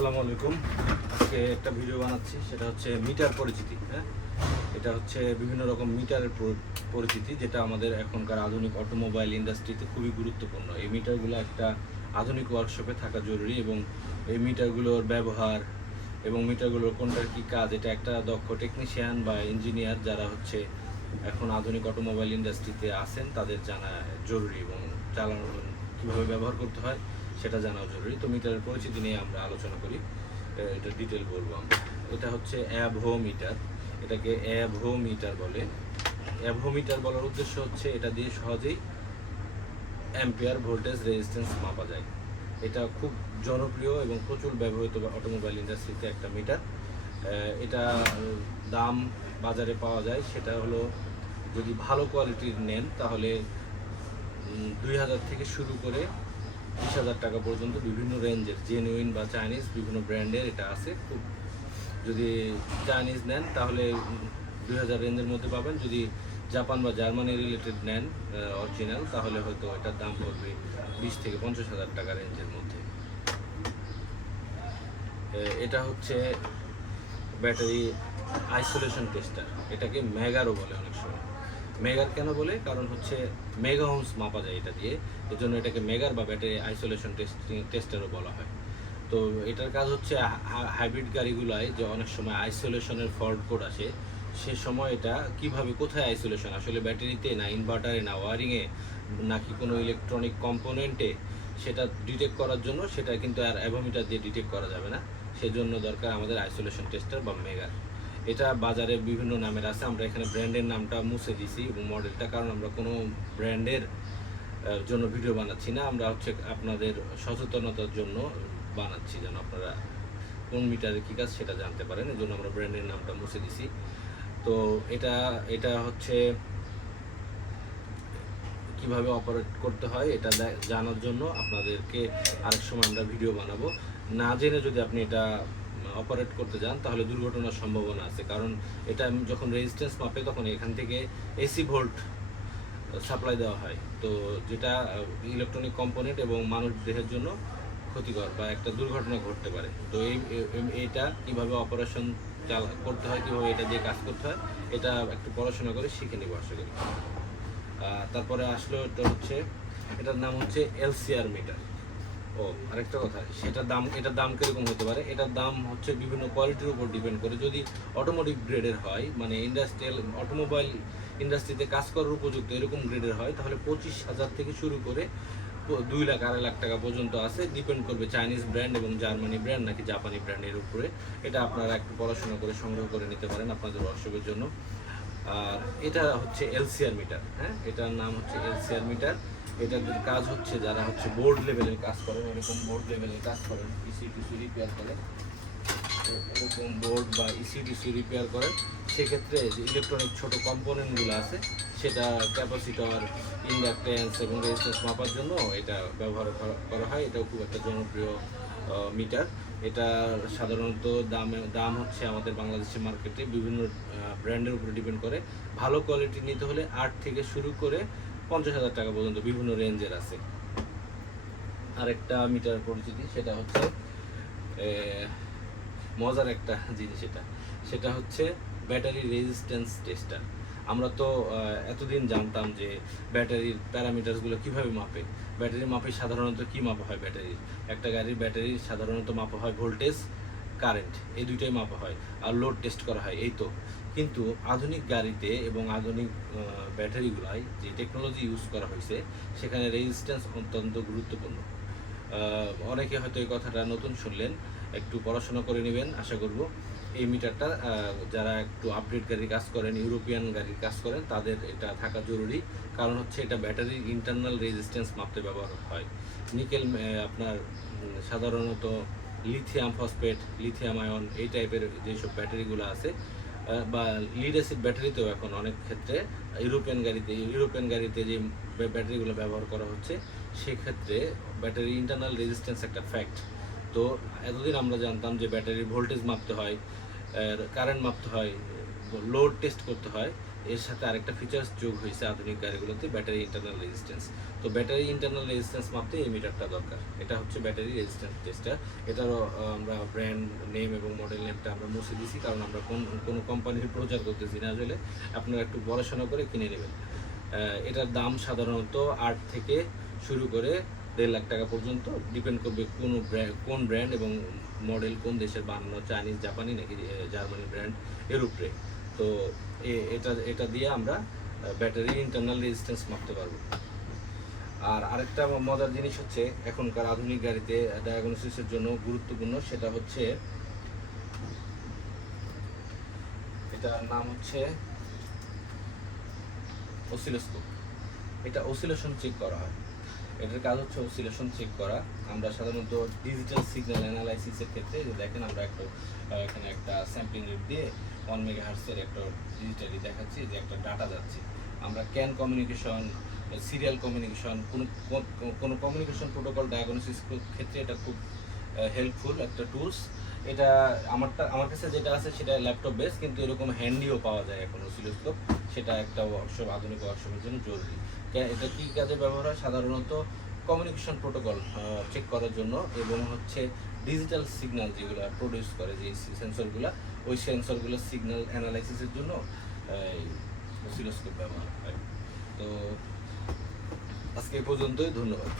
আসসালামু আলাইকুম। আজকে একটা ভিডিও বানাচ্ছি, সেটা হচ্ছে মিটার পরিচিতি। হ্যাঁ, এটা হচ্ছে বিভিন্ন রকম মিটারের পরিচিতি, যেটা আমাদের এখনকার আধুনিক অটোমোবাইল ইন্ডাস্ট্রিতে খুবই গুরুত্বপূর্ণ। এই মিটারগুলো একটা আধুনিক ওয়ার্কশপে থাকা জরুরি, এবং এই মিটারগুলোর ব্যবহার এবং মিটারগুলোর কোনটার কী কাজ, এটা একটা দক্ষ টেকনিশিয়ান বা ইঞ্জিনিয়ার যারা হচ্ছে এখন আধুনিক অটোমোবাইল ইন্ডাস্ট্রিতে আছেন তাদের জানা জরুরি, এবং চালানো কীভাবে ব্যবহার করতে হয় সেটা জানাও জরুরি। তো মিটারের পরিচিতি নিয়ে আমরা আলোচনা করি, এটা ডিটেল বলবো আমরা। এটা হচ্ছে অ্যাভো মিটার, এটাকে অ্যাভো মিটার বলে। অ্যাভো মিটার বলার উদ্দেশ্য হচ্ছে এটা দিয়ে সহজেই অ্যাম্পিয়ার, ভোল্টেজ, রেজিস্ট্যান্স মাপা যায়। এটা খুব জনপ্রিয় এবং প্রচুর ব্যবহৃত অটোমোবাইল ইন্ডাস্ট্রিতে একটা মিটার। এটা দাম বাজারে পাওয়া যায়, সেটা হলো যদি ভালো কোয়ালিটির নেন তাহলে 2000 থেকে শুরু করে 20,000 টাকা পর্যন্ত বিভিন্ন রেঞ্জের, জেনুইন বা চাইনিজ বিভিন্ন ব্র্যান্ডের এটা আছে। খুব যদি চাইনিজ নেন তাহলে 2000 রেঞ্জের মধ্যে পাবেন। যদি জাপান বা জার্মানি রিলেটেড নেন অরিজিনাল, তাহলে হয়তো এটার দাম পড়বে 20 থেকে 50,000 টাকা রেঞ্জের মধ্যে। এটা হচ্ছে ব্যাটারি আইসোলেশন টেস্টার, এটাকে মেগারও বলে অনেক সময়। মেগার কেন বলে? কারণ হচ্ছে মেগা ওহমস মাপা যায় এটা দিয়ে, এজন্য এটাকে মেগার বা ব্যাটারি আইসোলেশন টেস্টারও বলা হয়। তো এটার কাজ হচ্ছে হাইব্রিড গাড়িগুলোয় যে অনেক সময় আইসোলেশনের ফল্ট কোড আসে, সে সময় এটা কিভাবে, কোথায় আইসোলেশন, আসলে ব্যাটারিতে না ইনভার্টারে না ওয়ারিংয়ে নাকি কোনো ইলেকট্রনিক কম্পোনেন্টে, সেটা ডিটেক্ট করার জন্য সেটা কিন্তু আর অ্যাভোমিটার দিয়ে ডিটেক্ট করা যাবে না। সেজন্য দরকার আমাদের আইসোলেশন টেস্টার বা মেগার। এটা বাজারে বিভিন্ন নামের আছে, আমরা এখানে ব্র্যান্ডের নামটা মুছে দিছি এবং মডেলটা, কারণ আমরা কোনো ব্র্যান্ডের জন্য ভিডিও বানাচ্ছি না, আমরা হচ্ছে আপনাদের সচেতনতার জন্য বানাচ্ছি, যেন আপনারা কোন মিটারে কী কাজ সেটা জানতে পারেন। এই জন্য আমরা ব্র্যান্ডের নামটা মুছে দিছি। তো এটা এটা হচ্ছে কিভাবে অপারেট করতে হয় এটা জানার জন্য আপনাদেরকে আরেক সময় আমরা ভিডিও বানাবো। না জেনে যদি আপনি এটা অপারেট করতে যান তাহলে দুর্ঘটনার সম্ভাবনা আছে, কারণ এটা যখন রেজিস্ট্যান্স মাপে তখন এখান থেকে এসি ভোল্ট সাপ্লাই দেওয়া হয়, তো যেটা ইলেকট্রনিক কম্পোনেন্ট এবং মানুষ দেহের জন্য ক্ষতিকর বা একটা দুর্ঘটনা ঘটতে পারে। তো এইটা কীভাবে অপারেশন করতে হয়, কীভাবে এটা দিয়ে কাজ করতে হয়, এটা একটু পড়াশোনা করে শিখে নেবো আশা করি। তারপরে আসলো এটা হচ্ছে, এটার নাম হচ্ছে এলসিআর মিটার। ও আরেকটা কথা, এটার দাম কীরকম হতে পারে? এটার দাম হচ্ছে বিভিন্ন কোয়ালিটির উপর ডিপেন্ড করে। যদি অটোমোটিভ গ্রেডের হয়, মানে ইন্ডাস্ট্রিয়াল অটোমোবাইল ইন্ডাস্ট্রিতে কাজ করার উপযুক্ত এরকম গ্রেডের হয়, তাহলে 25,000 থেকে শুরু করে 2 লাখ 2.5 লাখ টাকা পর্যন্ত আছে। ডিপেন্ড করবে চাইনিজ ব্র্যান্ড এবং জার্মানি ব্র্যান্ড নাকি জাপানি ব্র্যান্ডের উপরে। এটা আপনারা একটু পড়াশোনা করে সংগ্রহ করে নিতে পারেন আপনাদের ওয়ার্কশপের জন্য। আর এটা হচ্ছে এলসিআর মিটার। হ্যাঁ, এটার নাম হচ্ছে এলসিআর মিটার। এটার কাজ হচ্ছে যারা হচ্ছে বোর্ড লেভেলের কাজ করেন, এরকম বোর্ড লেভেলের কাজ করেন, ইসিটিসি রিপেয়ার করেন, এরকম বোর্ড বা ইসিটিসি রিপেয়ার করেন, সেক্ষেত্রে যে ইলেকট্রনিক ছোটো কম্পোনেন্টগুলো আছে সেটা ক্যাপাসিটর, ইন্ডাকটেন্স এবং রেজিস্ট্যান্স মাপার জন্য এটা ব্যবহার করা হয়। এটাও খুব একটা জনপ্রিয় মিটার। এটা সাধারণত দাম হচ্ছে আমাদের বাংলাদেশের মার্কেটে বিভিন্ন ব্র্যান্ডের উপরে ডিপেন্ড করে। ভালো কোয়ালিটি নিতে হলে 8 থেকে শুরু করে 50,000 টাকা পর্যন্ত বিভিন্ন রেঞ্জের আছে। আরেকটা মিটার পরিচিতি, সেটা হচ্ছে মজার একটা জিনিস, সেটা হচ্ছে ব্যাটারি রেজিস্ট্যান্স টেস্টার। আমরা তো এতদিন জানতাম যে ব্যাটারির প্যারামিটারসগুলো কীভাবে মাপে। ব্যাটারি মাপে সাধারণত কী মাপা হয়? একটা গাড়ির ব্যাটারির সাধারণত মাপা হয় ভোল্টেজ, কারেন্ট, এই দুইটাই মাপা হয়, আর লোড টেস্ট করা হয়, এই তো। কিন্তু আধুনিক গাড়িতে এবং আধুনিক ব্যাটারিগুলায় যে টেকনোলজি ইউজ করা হয়েছে, সেখানে রেজিস্ট্যান্স অত্যন্ত গুরুত্বপূর্ণ। অনেকে হয়তো এই কথাটা নতুন শুনলেন, একটু পড়াশোনা করে নেবেন আশা করব। এই মিটারটা যারা একটু আপডেট গাড়ির কাজ করেন, ইউরোপিয়ান গাড়ির কাজ করেন, তাদের এটা থাকা জরুরি। কারণ হচ্ছে এটা ব্যাটারির ইন্টারনাল রেজিস্ট্যান্স মাপতে ব্যবহার হয়। নিকেল আপনার সাধারণত লিথিয়াম ফসফেট, লিথিয়াম আয়ন, এই টাইপের যেসব ব্যাটারিগুলো আছে, বা লিড অ্যাসিড ব্যাটারিতেও এখন অনেক ক্ষেত্রে ইউরোপিয়ান গাড়িতে যে ব্যাটারিগুলো ব্যবহার করা হচ্ছে, সেক্ষেত্রে ব্যাটারি ইন্টারনাল রেজিস্ট্যান্স একটা ফ্যাক্ট। তো এতদিন আমরা জানতাম যে ব্যাটারির ভোল্টেজ মাপতে হয়, কারেন্ট মাপতে হয়, লোড টেস্ট করতে হয়, এর সাথে আরেকটা ফিচার্স যোগ হয়েছে আধুনিক গাড়িগুলোতে, ব্যাটারি ইন্টারনাল রেজিস্ট্যান্স। তো ব্যাটারি ইন্টারনাল রেজিস্ট্যান্স মাপতে এই মিটারটা দরকার। এটা হচ্ছে ব্যাটারি রেজিস্ট্যান্স টেস্টার। এটারও আমরা ব্র্যান্ড নেম এবং মডেল নেমটা আমরা মুছে দিছি, কারণ আমরা কোনো কোম্পানির প্রচার করতেছি না, আসলে আপনারা একটু পড়াশোনা করে কিনে নেবেন। এটার দাম সাধারণত 8 থেকে শুরু করে 1.5 লাখ টাকা পর্যন্ত, ডিপেন্ড করবে কোন ব্র্যান্ড এবং মডেল, কোন দেশের বানানো, চাইনিজ, জাপানি নাকি জার্মানি ব্র্যান্ড, এর উপরে। তো এটা দিয়ে আমরা ব্যাটারি ইন্টারনাল রেজিস্ট্যান্স মাপতে পারবো। আর আরেকটা মজার জিনিস হচ্ছে এখনকার আধুনিক গাড়িতে ডায়াগনোসিসের জন্য গুরুত্বপূর্ণ, সেটা হচ্ছে এটার নাম হচ্ছে অসিলোস্কোপ। এটা অসিলেশন চেক করা হয়। এটার কাজ হচ্ছে অসিলেশন চেক করা। আমরা সাধারণত ডিজিটাল সিগন্যাল অ্যানালাইসিসের ক্ষেত্রে যে দেখেন, আমরা এখানে একটা স্যাম্পলিং রেট দিয়ে 1 মেগাহার্টজের একটা ডিজিটালি দেখাচ্ছি যে একটা ডাটা যাচ্ছে। আমরা ক্যান কমিউনিকেশন, সিরিয়াল কমিউনিকেশন, কোনো কমিউনিকেশন প্রোটোকল ডায়াগনোসিস ক্ষেত্রে এটা খুব হেল্পফুল একটা টুলস। এটা আমার কাছে যেটা আছে সেটা ল্যাপটপ বেস, কিন্তু এরকম হ্যান্ডিও পাওয়া যায় এখন অসিলোস্কোপ। সেটা একটা ওয়ার্কশপ, আধুনিক ওয়ার্কশপের জন্য জরুরি। এটা কী কাজে ব্যবহার হয়? সাধারণত কমিউনিকেশন প্রোটোকল চেক করার জন্য, এবং হচ্ছে ডিজিটাল সিগন্যাল যেগুলো প্রডিউস করে যে সেন্সরগুলো, ওই সেন্সরগুলো সিগন্যাল অ্যানালাইসিসের জন্য অসিলোস্কোপ ব্যবহার হয়। তো আজকে এই পর্যন্তই, ধন্যবাদ।